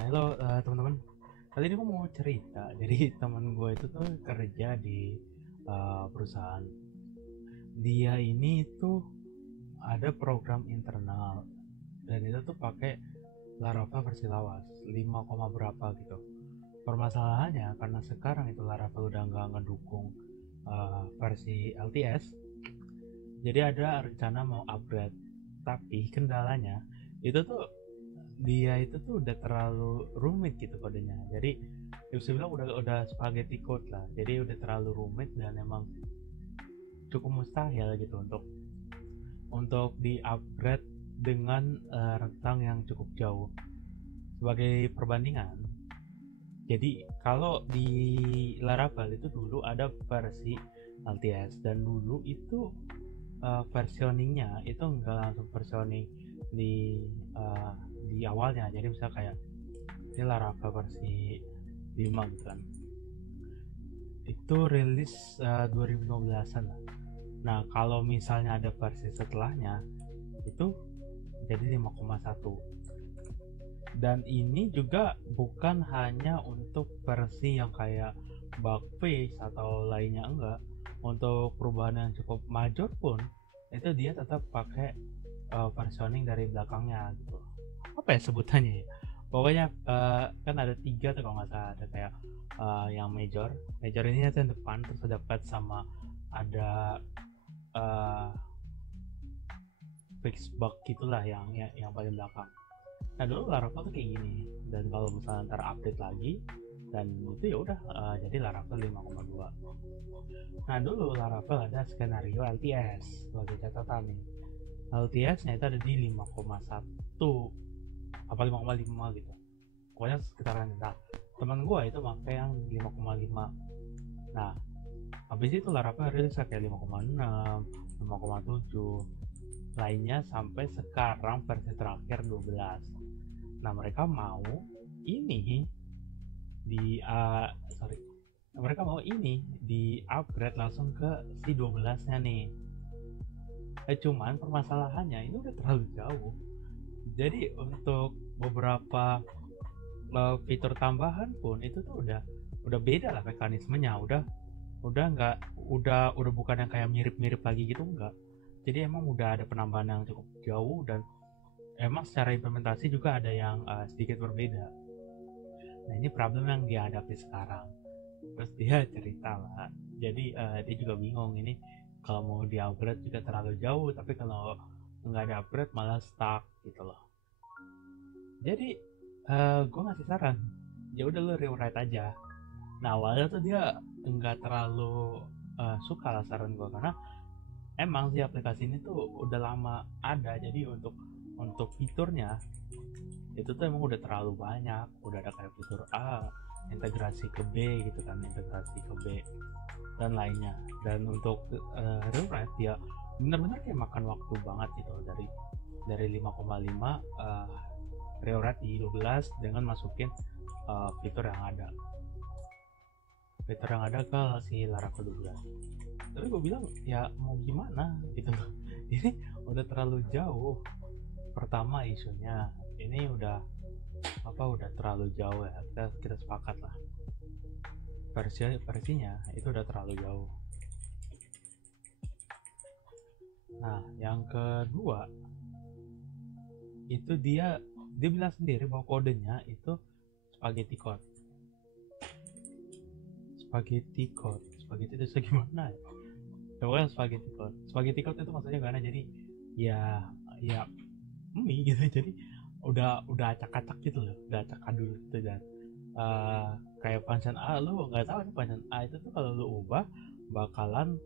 Halo teman-teman, kali ini gue mau cerita. Jadi teman gue itu tuh kerja di perusahaan. Dia ini tuh ada program internal dan itu tuh pakai Laravel versi lawas 5, berapa gitu. Permasalahannya karena sekarang itu Laravel udah nggak ngedukung versi LTS, jadi ada rencana mau upgrade. Tapi kendalanya itu tuh dia itu tuh udah terlalu rumit gitu kodenya. Jadi bisa bilang udah spaghetti code lah. Jadi udah terlalu rumit dan emang cukup mustahil gitu untuk di upgrade dengan rentang yang cukup jauh. Sebagai perbandingan, jadi kalau di Laravel itu dulu ada versi LTS dan dulu itu versioningnya itu enggak langsung versioning di uh, di awalnya. Jadi misalnya kayak ini Laravel versi 5 gitu kan, itu rilis 2015an lah. Nah kalau misalnya ada versi setelahnya itu jadi 5,1. Dan ini juga bukan hanya untuk versi yang kayak bug fix atau lainnya, enggak. Untuk perubahan yang cukup major pun itu dia tetap pakai versioning dari belakangnya gitu. Apa ya sebutannya ya, pokoknya kan ada tiga tuh kalau nggak salah. Ada kayak yang major ini yang depan, terus ada pad, sama ada uh, fix bug gitulah yang paling belakang. Nah dulu Laravel tuh kayak gini, dan kalau misalnya ntar update lagi dan itu ya udah jadi Laravel 5,2. Nah dulu Laravel ada skenario LTS. Sebagai catatan nih, LTS nya itu ada di 5,1 apa 5,5 gitu, pokoknya sekitaran. Nah teman gue itu pakai yang 5,5. Nah habis itu Laravel rilis kayak 5,6, 5,7, lainnya sampai sekarang versi terakhir 12. Nah mereka mau ini di sorry mereka mau ini di upgrade langsung ke si 12 nya nih. Cuman permasalahannya ini udah terlalu jauh. Jadi untuk beberapa fitur tambahan pun itu tuh udah beda lah mekanismenya. Udah nggak, udah bukan yang kayak mirip-mirip lagi gitu, enggak. Jadi emang udah ada penambahan yang cukup jauh, dan emang secara implementasi juga ada yang sedikit berbeda. Nah ini problem yang dia hadapi sekarang. Terus dia cerita lah, jadi dia juga bingung ini kalau mau di upgrade juga terlalu jauh, tapi kalau nggak ada upgrade malah stuck gitu loh. Jadi gue ngasih saran, ya udah lo rewrite aja. Nah awalnya tuh dia nggak terlalu suka lah saran gue, karena emang si aplikasi ini tuh udah lama ada. Jadi untuk fiturnya itu tuh emang udah terlalu banyak. Udah ada kayak fitur A, integrasi ke B gitu kan, integrasi ke B dan lainnya. Dan untuk rewrite ya bener-bener kayak makan waktu banget gitu, dari 5,5 rewrite di 12 dengan masukin fitur yang ada, ke si Laravel 12. Tapi gue bilang ya mau gimana gitu loh. Ini udah terlalu jauh. Pertama isunya ini udah terlalu jauh ya, kita sepakat lah. Versinya itu udah terlalu jauh. Nah yang kedua itu dia bilang sendiri bahwa kodenya itu spaghetti code. Spaghetti itu gimana ya? Pokoknya spaghetti code itu maksudnya gimana? Jadi ya mie gitu. Jadi udah acak-acak gitu loh, udah acak adul gitu. Dan kayak function A, lu nggak tahu nih function A itu tuh kalau lu ubah bakalan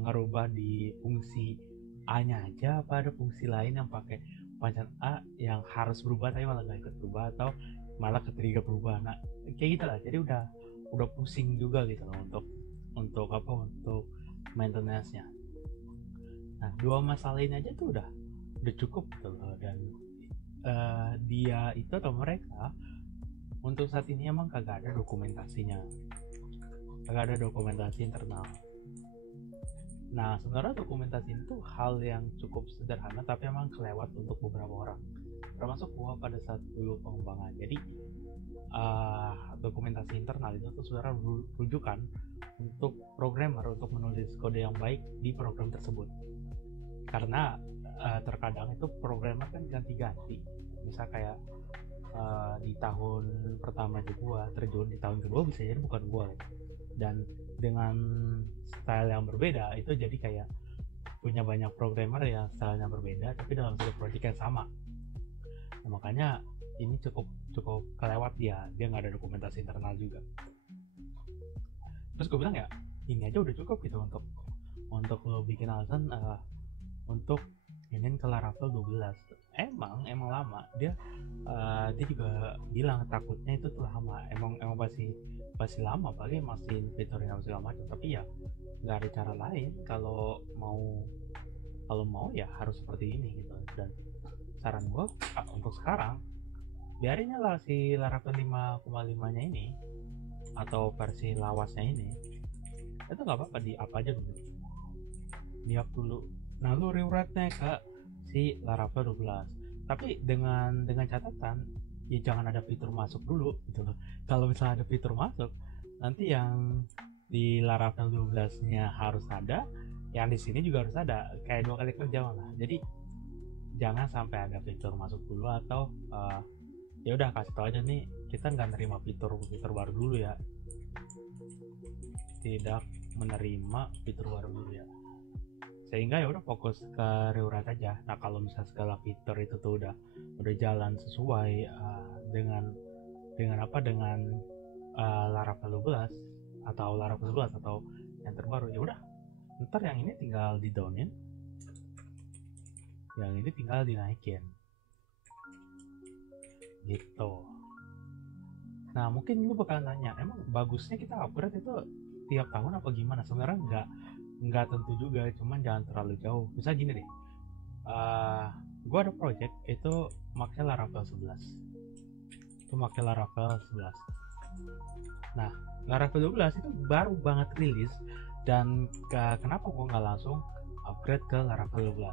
ngerubah di fungsi A nya aja, apa ada fungsi lain yang pakai function A yang harus berubah tapi malah nggak ikut berubah, atau malah ketrigger berubah. Nah kayak gitu lah. Jadi udah pusing juga gitu loh untuk maintenance nya. Nah dua masalah ini aja tuh udah cukup gitu loh. Dan dia itu atau mereka untuk saat ini emang kagak ada dokumentasinya, kagak ada dokumentasi internal. Nah sebenarnya dokumentasi itu hal yang cukup sederhana, tapi emang kelewat untuk beberapa orang. termasuk gua pada saat dulu pengembangan. Jadi dokumentasi internal itu tuh sebenarnya rujukan untuk programmer untuk menulis kode yang baik di program tersebut, karena terkadang itu programmer kan ganti-ganti. Misal kayak di tahun pertama itu gua terjun, di tahun kedua bisa jadi bukan gua, dan dengan style yang berbeda itu jadi kayak punya banyak programmer yang stylenya berbeda tapi dalam satu project yang sama. Nah, makanya ini cukup kelewat dia nggak ada dokumentasi internal juga. Terus gue bilang ya ini aja udah cukup gitu untuk lo bikin alasan untuk ingin ke Laravel 12. Emang lama dia juga bilang takutnya itu tuh lama, emang pasti lama, paling masih fiturnya segala macam, tapi ya nggak ada cara lain kalau mau ya harus seperti ini gitu. Dan saran gue untuk sekarang biarinnya lah si Laravel 5,5 nya ini atau versi lawasnya ini itu nggak apa-apa, di up aja dulu, di up dulu. Nah lu rewrite-nya ke si Laravel 12, tapi dengan catatan ya jangan ada fitur masuk dulu gitu loh. Kalau misalnya ada fitur masuk, nanti yang di Laravel 12 nya harus ada, yang di sini juga harus ada, kayak 2 kali kerja malah. Jadi jangan sampai ada fitur masuk dulu, atau ya udah kasih tau aja nih kita nggak nerima fitur baru dulu ya, tidak menerima fitur baru dulu ya, sehingga ya udah fokus ke rewrite aja. Nah kalau misalnya segala fitur itu tuh udah jalan sesuai dengan Laravel 12 atau Laravel 11 atau yang terbaru, ya udah ntar yang ini tinggal di downin, yang ini tinggal dinaikin gitu. Nah mungkin lu bakal nanya, emang bagusnya kita upgrade itu tiap tahun apa gimana? Sebenarnya nggak tentu juga, cuman jangan terlalu jauh. Misal gini deh, gue ada project itu pakai Laravel 11, itu pakai Laravel 11. Nah Laravel 12 itu baru banget rilis, dan kenapa gue nggak langsung upgrade ke Laravel 12?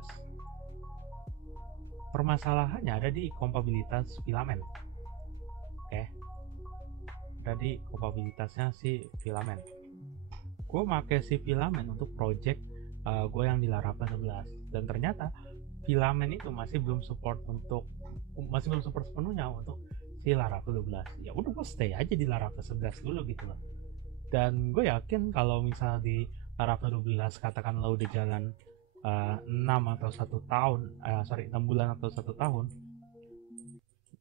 Permasalahannya ada di kompatibilitas filament. Oke, ada di kompatibilitasnya si filament. Gue pakai si filament untuk project gue yang di Laravel 11, dan ternyata filament itu masih belum support sepenuhnya untuk si Laravel 12. Ya udah gue stay aja di Laravel 11 dulu gitu loh. Dan gue yakin kalau misalnya di Laravel 12 katakanlah udah jalan 6 atau 1 tahun, 6 bulan atau 1 tahun,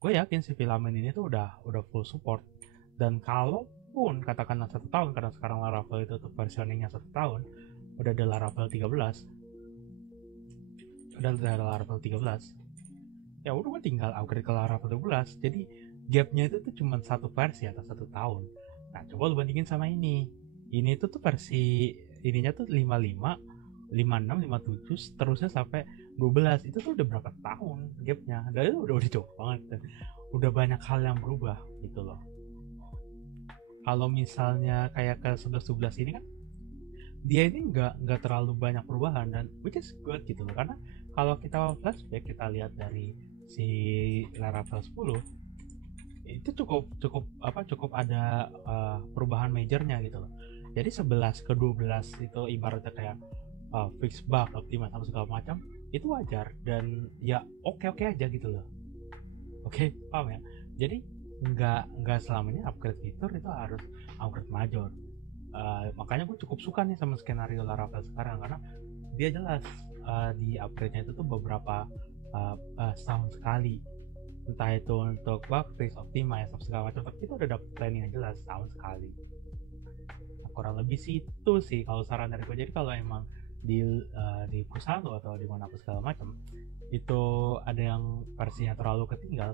gue yakin si filament ini tuh udah full support. Dan kalaupun katakanlah 1 tahun, karena sekarang Laravel itu tuh versioningnya 1 tahun, udah ada Laravel 13, ya udah gue tinggal upgrade ke Laravel 12. Jadi gapnya itu tuh cuma 1 versi atas 1 tahun. Nah coba lu bandingin sama ini tuh versi ininya tuh 55, 56, 57 seterusnya sampai 12. Itu tuh udah berapa tahun gapnya, dan itu udah jauh banget, dan udah banyak hal yang berubah gitu loh. Kalau misalnya kayak ke 11 ini kan dia ini nggak terlalu banyak perubahan, dan which is good gitu loh. Karena kalau kita flashback, kita lihat dari si Laravel 10 itu cukup ada perubahan majornya gitu loh. Jadi 11 ke 12 itu ibaratnya kayak fix bug, optimal sama segala macam, itu wajar dan ya oke aja gitu loh. Oke, paham ya? Jadi nggak selamanya upgrade fitur itu harus upgrade major. Makanya gue cukup suka nih sama skenario Laravel sekarang, karena dia jelas di upgrade-nya itu tuh beberapa setahun sekali, entah itu untuk bug fix, optimize, segala macam, tapi itu udah dapet planning yang jelas setahun sekali. Nah, kurang lebih sih itu sih kalau saran dari gue. Jadi kalau emang di perusahaan lo atau di mana segala macam itu ada yang versinya terlalu ketinggal,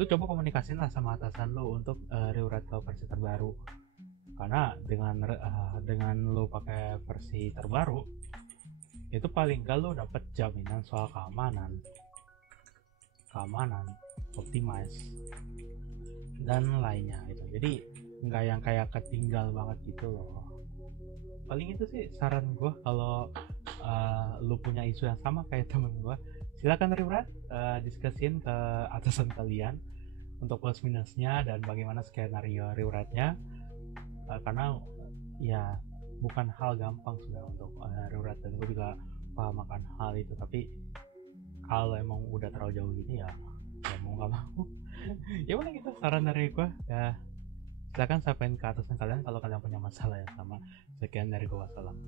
lu coba komunikasiin lah sama atasan lo untuk rewrite ke versi terbaru. Karena dengan lo pakai versi terbaru itu paling enggak lo dapet jaminan soal keamanan, optimize dan lainnya gitu. Jadi nggak yang kayak ketinggal banget gitu loh. Paling itu sih saran gue kalau lu punya isu yang sama kayak temen gue silakan rewrite, diskusin ke atasan kalian untuk plus minusnya dan bagaimana skenario rewrite-nya, karena ya bukan hal gampang sudah untuk rewrite, dan gue juga paham akan hal itu. Tapi kalau emang udah terlalu jauh gini ya mau nggak mau ya udah gitu saran dari gue ya. Silakan sampaikan ke atasan kalian kalau kalian punya masalah yang sama. Sekian dari gue, wassalam.